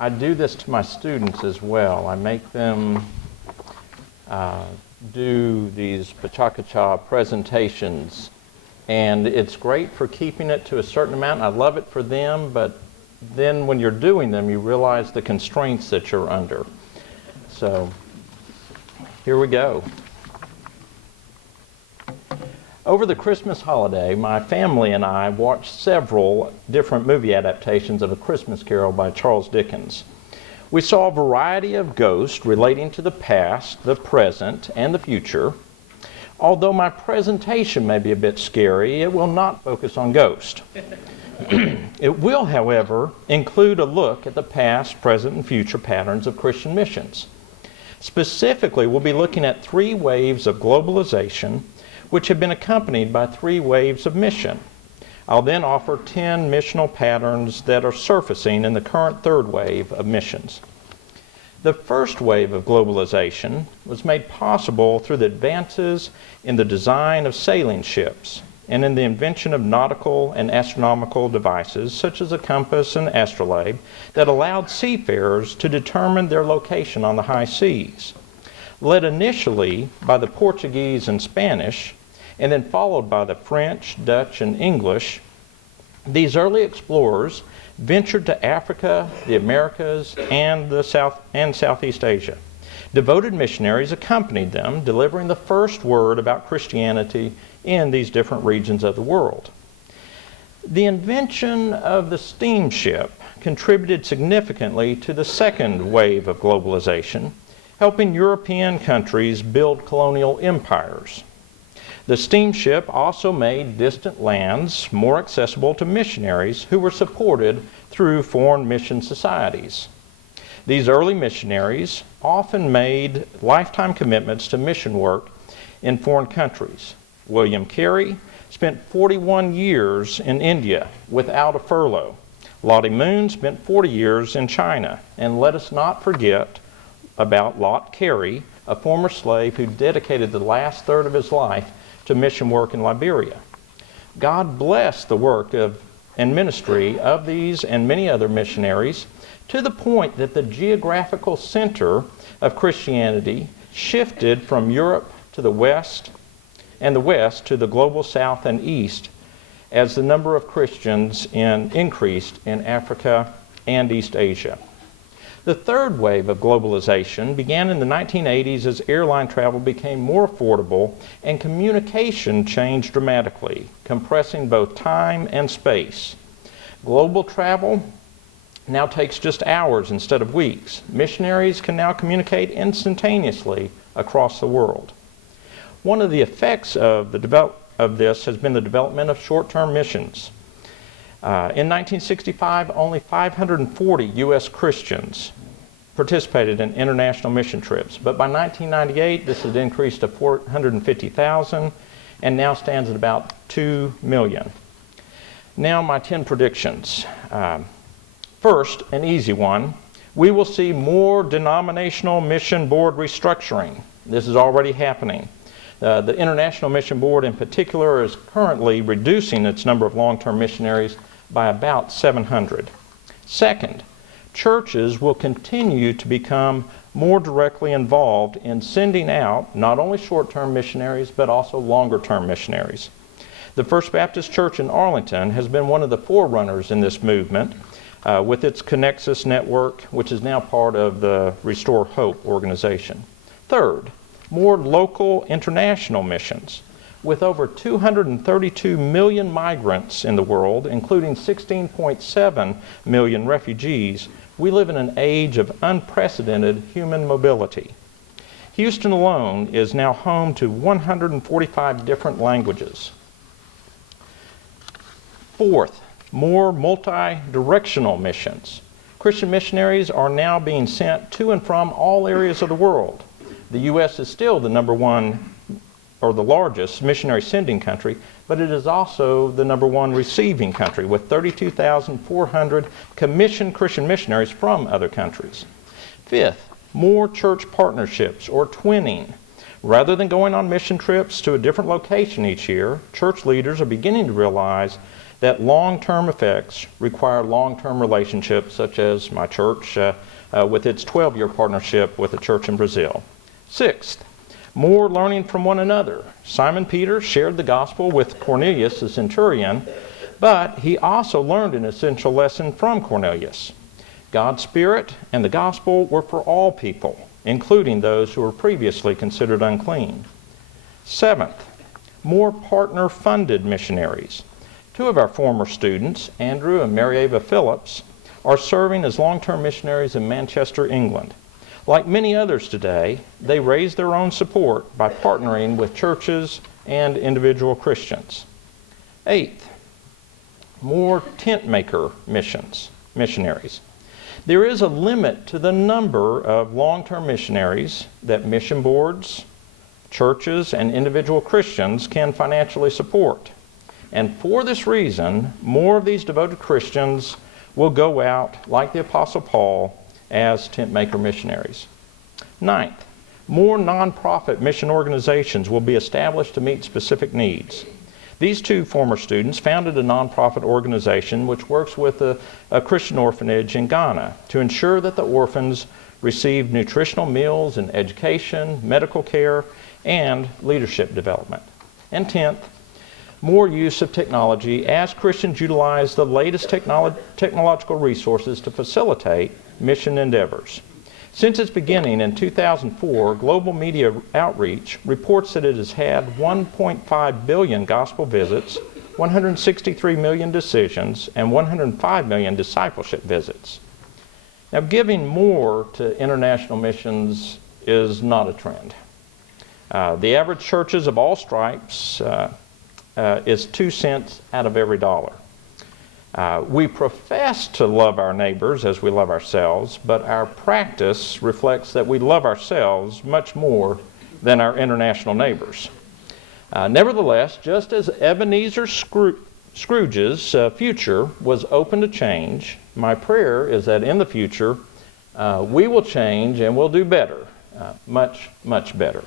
I do this to my students as well. I make them do these Pachakacha presentations, and it's great for keeping it to a certain amount. I love it for them, but then when you're doing them, you realize the constraints that you're under. So here we go. Over the Christmas holiday, my family and I watched several different movie adaptations of A Christmas Carol by Charles Dickens. We saw a variety of ghosts relating to the past, the present, and the future. Although my presentation may be a bit scary, it will not focus on ghosts. It will, however, include a look at the past, present, and future patterns of Christian missions. Specifically, we'll be looking at 3 waves of globalization, which have been accompanied by 3 waves of mission. I'll then offer 10 missional patterns that are surfacing in the current 3rd wave of missions. The first wave of globalization was made possible through the advances in the design of sailing ships and in the invention of nautical and astronomical devices such as a compass and astrolabe that allowed seafarers to determine their location on the high seas. Led initially by the Portuguese and Spanish, and then followed by the French, Dutch, and English, these early explorers ventured to Africa, the Americas, and Southeast Asia. Devoted missionaries accompanied them, delivering the first word about Christianity in these different regions of the world. The invention of the steamship contributed significantly to the second wave of globalization, helping European countries build colonial empires. The steamship also made distant lands more accessible to missionaries who were supported through foreign mission societies. These early missionaries often made lifetime commitments to mission work in foreign countries. William Carey spent 41 years in India without a furlough. Lottie Moon spent 40 years in China. And let us not forget about Lot Carey, a former slave who dedicated the last third of his life to mission work in Liberia. God blessed the work and ministry of these and many other missionaries to the point that the geographical center of Christianity shifted from Europe to the West and the West to the global South and East as the number of Christians increased in Africa and East Asia. The third wave of globalization began in the 1980s as airline travel became more affordable and communication changed dramatically, compressing both time and space. Global travel now takes just hours instead of weeks. Missionaries can now communicate instantaneously across the world. One of the effects of this has been the development of short-term missions. In 1965, only 540 U.S. Christians participated in international mission trips. But by 1998, this had increased to 450,000 and now stands at about 2 million. Now my 10 predictions. First, an easy one. We will see more denominational mission board restructuring. This is already happening. The International Mission Board in particular is currently reducing its number of long-term missionaries by about 700. Second, churches will continue to become more directly involved in sending out not only short-term missionaries but also longer-term missionaries. The First Baptist Church in Arlington has been one of the forerunners in this movement with its Connexus network, which is now part of the Restore Hope organization. Third, more local international missions. With over 232 million migrants in the world, including 16.7 million refugees, we live in an age of unprecedented human mobility. Houston alone is now home to 145 different languages. Fourth, more multi-directional missions. Christian missionaries are now being sent to and from all areas of the world. The U.S. is still the number one or the largest missionary sending country, but it is also the number one receiving country with 32,400 commissioned Christian missionaries from other countries. Fifth, more church partnerships or twinning. Rather than going on mission trips to a different location each year, church leaders are beginning to realize that long-term effects require long-term relationships, such as my church with its 12-year partnership with a church in Brazil. Sixth, more learning from one another. Simon Peter shared the gospel with Cornelius, the centurion, but he also learned an essential lesson from Cornelius. God's Spirit and the gospel were for all people, including those who were previously considered unclean. Seventh, more partner-funded missionaries. Two of our former students, Andrew and Mary Ava Phillips, are serving as long-term missionaries in Manchester, England. Like many others today, they raise their own support by partnering with churches and individual Christians. Eighth, more tent maker missionaries. There is a limit to the number of long-term missionaries that mission boards, churches, and individual Christians can financially support. And for this reason, more of these devoted Christians will go out, like the Apostle Paul, as tent maker missionaries. Ninth, more nonprofit mission organizations will be established to meet specific needs. These two former students founded a nonprofit organization which works with a Christian orphanage in Ghana to ensure that the orphans receive nutritional meals and education, medical care, and leadership development. And 10th, more use of technology as Christians utilize the latest technological resources to facilitate mission endeavors. Since its beginning in 2004, Global Media Outreach reports that it has had 1.5 billion gospel visits, 163 million decisions, and 105 million discipleship visits. Now, giving more to international missions is not a trend. The average churches of all stripes is 2 cents out of every dollar. We profess to love our neighbors as we love ourselves, but our practice reflects that we love ourselves much more than our international neighbors. Nevertheless, just as Ebenezer Scrooge's future was open to change, my prayer is that in the future we will change and we'll do better, much, much better.